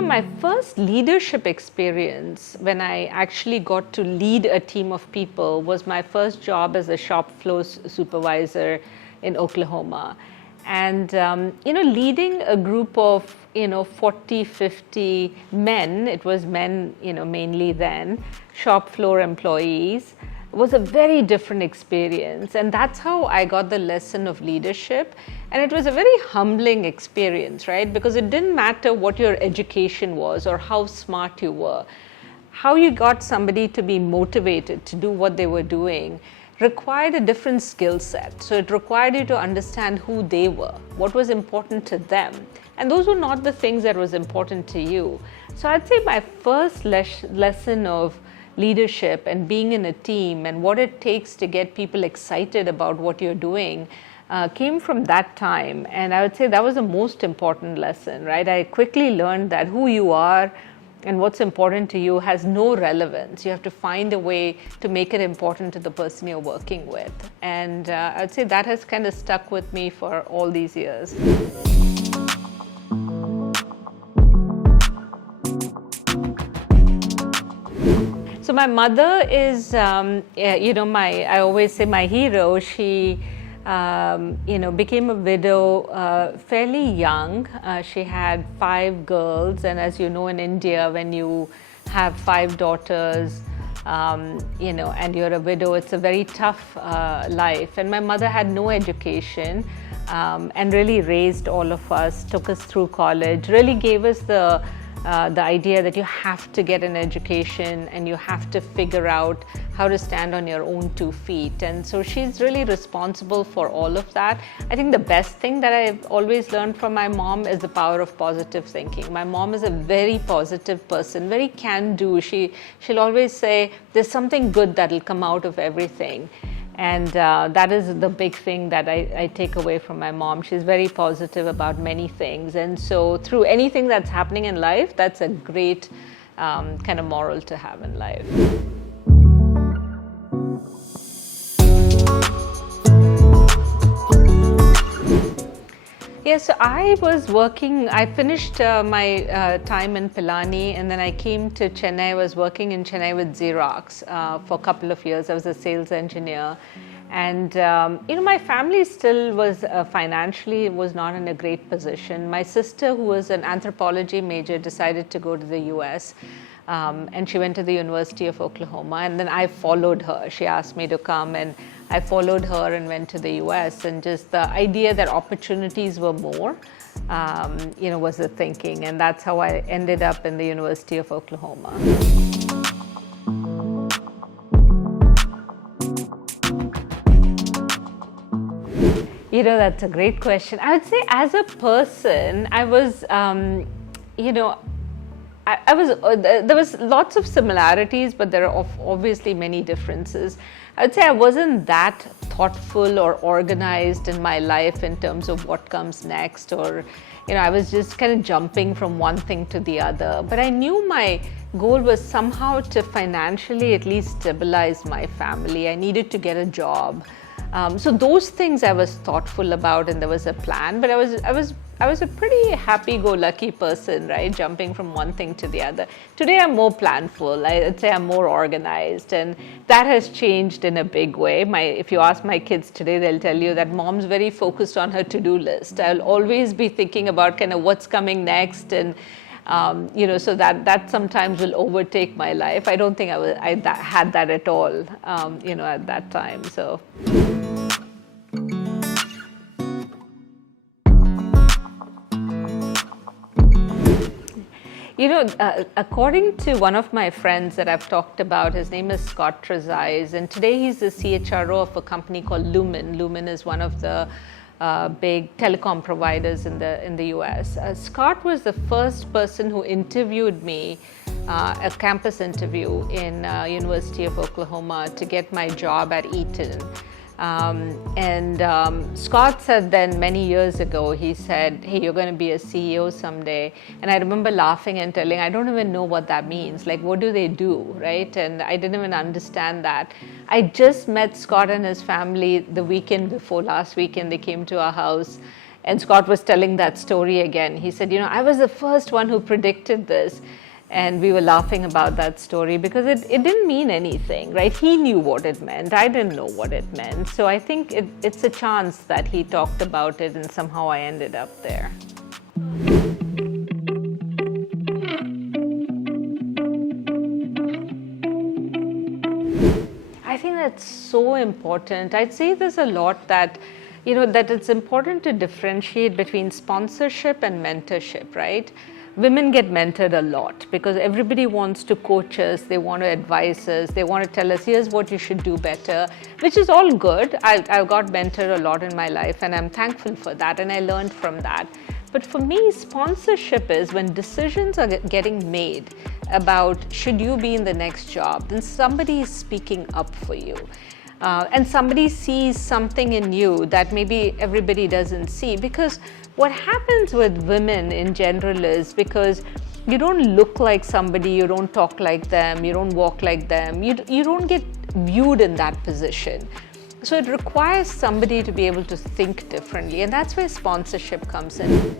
my first leadership experience when I actually got to lead a team of people was my first job as a shop floor supervisor in Oklahoma. And, leading a group of, 40, 50 men, it was men, mainly then, shop floor employees, was a very different experience. And that's how I got the lesson of leadership. And it was a very humbling experience, right? Because it didn't matter what your education was or how smart you were. How you got somebody to be motivated to do what they were doing required a different skill set. So it required you to understand who they were, what was important to them. And those were not the things that was important to you. So I'd say my first lesson of leadership and being in a team and what it takes to get people excited about what you're doing came from that time. And I would say that was the most important lesson, right? I quickly learned that who you are and what's important to you has no relevance. You have to find a way to make it important to the person you're working with. And I'd say that has kind of stuck with me for all these years. So my mother is, I always say my hero. She, became a widow fairly young. She had 5 girls, and as you know, in India, when you have 5 daughters, and you're a widow, it's a very tough life. And my mother had no education, and really raised all of us, took us through college, really gave us the idea that you have to get an education and you have to figure out how to stand on your own 2 feet. And so she's really responsible for all of that. I think the best thing that I've always learned from my mom is the power of positive thinking. My mom is a very positive person, very can-do. She'll always say, there's something good that'll come out of everything. And that is the big thing that I take away from my mom. She's very positive about many things. And so through anything that's happening in life, that's a great kind of moral to have in life. Yeah, so I was working, I finished my time in Pilani, and then I came to Chennai. I was working in Chennai with Xerox for a couple of years. I was a sales engineer. And, my family still was financially was not in a great position. My sister, who was an anthropology major, decided to go to the US. And she went to the University of Oklahoma, and then I followed her. She asked me to come, and I followed her and went to the US. And just the idea that opportunities were more, was the thinking. And that's how I ended up in the University of Oklahoma. That's a great question. I would say as a person, I was, there was lots of similarities, but there are obviously many differences. I would say I wasn't that thoughtful or organized in my life in terms of what comes next, or, I was just kind of jumping from one thing to the other. But I knew my goal was somehow to financially at least stabilize my family. I needed to get a job. So those things I was thoughtful about, and there was a plan, but I was a pretty happy-go-lucky person, right? Jumping from one thing to the other. Today I'm more planful. I'd say I'm more organized, and that has changed in a big way. If you ask my kids today, they'll tell you that mom's very focused on her to-do list. I'll always be thinking about kind of what's coming next, and so that sometimes will overtake my life. I don't think I had that at all, at that time. So. According to one of my friends that I've talked about, his name is Scott Trezeis, and today he's the CHRO of a company called Lumen. Lumen is one of the big telecom providers in the US. Scott was the first person who interviewed me, a campus interview in University of Oklahoma, to get my job at Eaton. Scott said then many years ago, he said, hey, you're going to be a CEO someday. And I remember laughing and telling, I don't even know what that means. Like, what do they do, right? And I didn't even understand that. I just met Scott and his family the weekend before last weekend. They came to our house. And Scott was telling that story again. He said, I was the first one who predicted this. And we were laughing about that story because it didn't mean anything, right? He knew what it meant. I didn't know what it meant. So I think it's a chance that he talked about it and somehow I ended up there. I think that's so important. I'd say there's a lot that it's important to differentiate between sponsorship and mentorship, right? Women get mentored a lot because everybody wants to coach us, they want to advise us, they want to tell us, here's what you should do better, which is all good. I got mentored a lot in my life and I'm thankful for that and I learned from that. But for me, sponsorship is when decisions are getting made about should you be in the next job, then somebody is speaking up for you. And somebody sees something in you that maybe everybody doesn't see. Because what happens with women in general is because you don't look like somebody, you don't talk like them, you don't walk like them, you don't get viewed in that position. So it requires somebody to be able to think differently, and that's where sponsorship comes in.